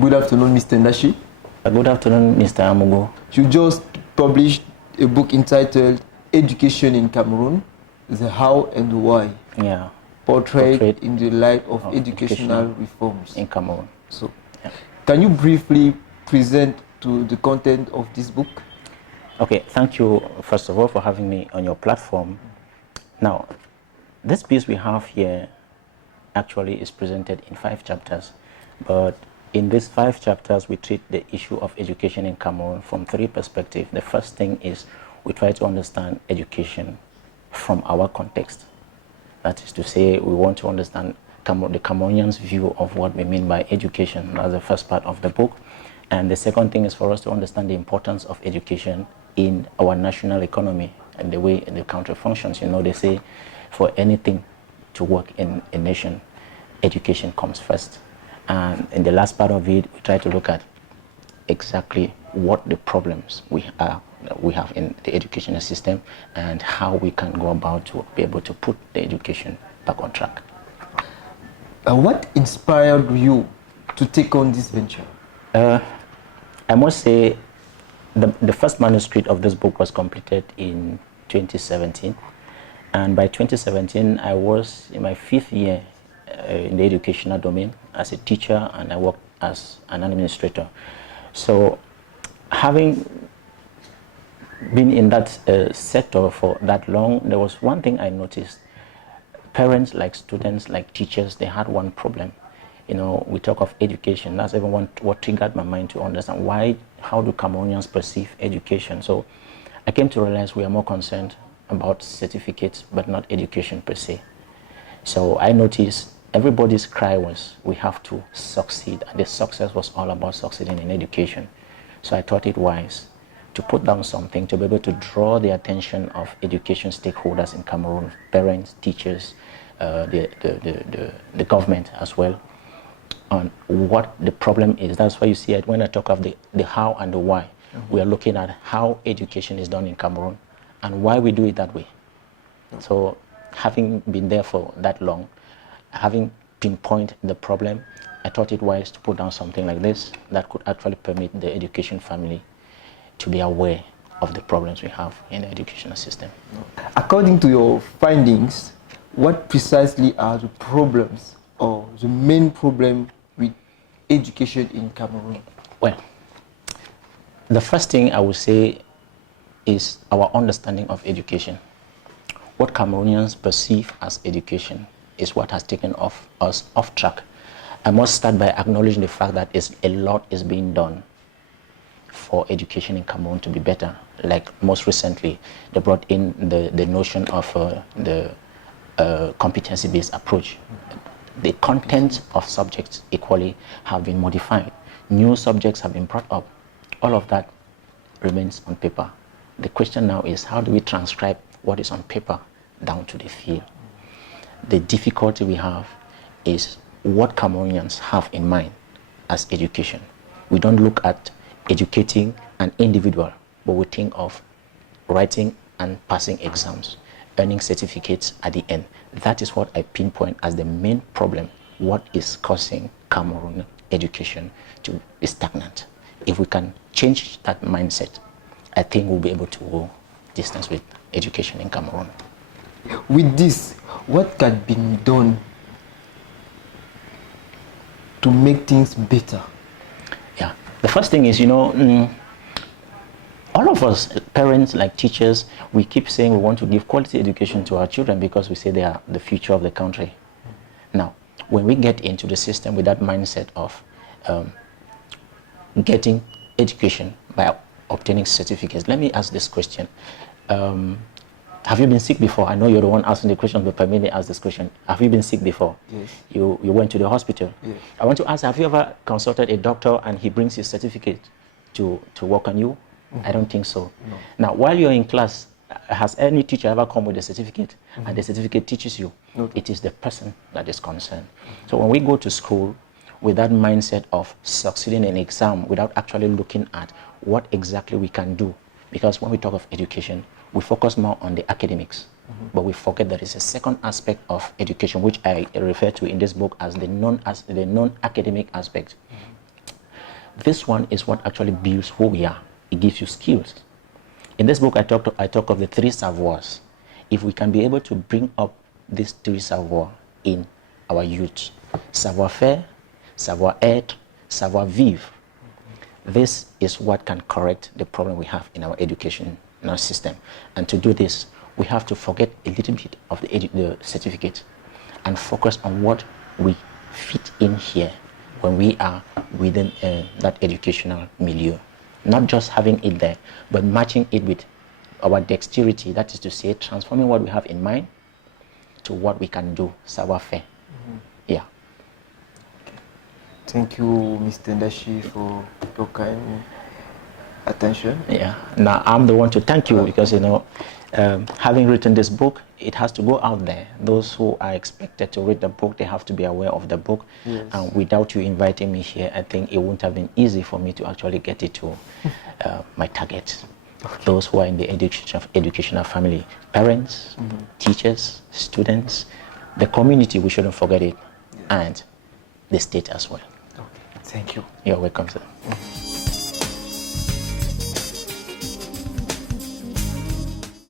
Good afternoon, Mr. Ndashi. Good afternoon, Mr. AMOUGOU. You just published a book entitled Education in Cameroon, The How and the Why. Yeah. Portrayed in the light of educational reforms in Cameroon. So, can you briefly present to the content of this book? Okay, thank you, first of all, for having me on your platform. Now, this piece we have here actually is presented in 5 chapters, but in these 5 chapters, we treat the issue of education in Cameroon from 3 perspectives. The first thing is we try to understand education from our context. That is to say, we want to understand the Cameroonians' view of what we mean by education. That's the first part of the book. And the second thing is for us to understand the importance of education in our national economy and the way the country functions. You know, they say for anything to work in a nation, education comes first. And in the last part of it, we try to look at exactly what the problems we have in the educational system and how we can go about to be able to put the education back on track. What inspired you to take on this venture? I must say the first manuscript of this book was completed in 2017, and by 2017 I was in my 5th year in the educational domain as a teacher, and I worked as an administrator. So having been in that sector for that long, there was one thing I noticed. Parents, like students, like teachers, they had one problem. You know, we talk of education. That's even what triggered my mind to understand how do Cameroonians perceive education. So I came to realize we are more concerned about certificates, but not education per se. So I noticed everybody's cry was, we have to succeed. And the success was all about succeeding in education. So I thought it wise to put down something to be able to draw the attention of education stakeholders in Cameroon, parents, teachers, the government as well, on what the problem is. That's why you see it when I talk of the how and the why. We are looking at how education is done in Cameroon and why we do it that way. So having been there for that long, having pinpointed the problem, I thought it wise to put down something like this that could actually permit the education family to be aware of the problems we have in the educational system. According to your findings, what precisely are the problems or the main problem with education in Cameroon? Well, the first thing I would say is our understanding of education. What Cameroonians perceive as education is what has taken us off track. I must start by acknowledging the fact that a lot is being done for education in Cameroon to be better. Like most recently, they brought in the notion of the competency-based approach. The content of subjects equally have been modified. New subjects have been brought up. All of that remains on paper. The question now is, how do we transcribe what is on paper down to the field? The difficulty we have is what Cameroonians have in mind as education. We don't look at educating an individual, but we think of writing and passing exams, earning certificates at the end. That is what I pinpoint as the main problem, what is causing Cameroon education to be stagnant. If we can change that mindset, I think we'll be able to go distance with education in Cameroon. With this, what can be done to make things better? Yeah, the first thing is, you know, all of us, parents like teachers, we keep saying we want to give quality education to our children because we say they are the future of the country. Now, when we get into the system with that mindset of getting education by obtaining certificates, let me ask this question. Have you been sick before? I know you're the one asking the question, but permit me ask this question. Have you been sick before? Yes. You went to the hospital? Yes. I want to ask, have you ever consulted a doctor and he brings his certificate to work on you? I don't think so. No. Now, while you're in class, has any teacher ever come with a certificate and the certificate teaches you? No. It is the person that is concerned. So when we go to school with that mindset of succeeding in an exam without actually looking at what exactly we can do, because when we talk of education, we focus more on the academics, but we forget there is a second aspect of education, which I refer to in this book as the non-academic aspect. this one is what actually builds who we are. It gives you skills. In this book, I talk of the 3 savoirs. If we can be able to bring up these 3 savoirs in our youth, savoir-faire, savoir-être, savoir-vivre, this is what can correct the problem we have in our educational system. And to do this, we have to forget a little bit of the certificate and focus on what we fit in here when we are within that educational milieu. Not just having it there, but matching it with our dexterity, that is to say, transforming what we have in mind to what we can do, savoir-faire. Yeah. Thank you, Mr. Ndashi, for your kind attention. Yeah. Now I'm the one to thank you because, you know, having written this book, it has to go out there. Those who are expected to read the book, they have to be aware of the book. Yes. And without you inviting me here, I think it wouldn't have been easy for me to actually get it to my target. Okay. Those who are in the educational family, parents, teachers, students, the community, we shouldn't forget it, and the state as well. Okay. Thank you. You're welcome, sir.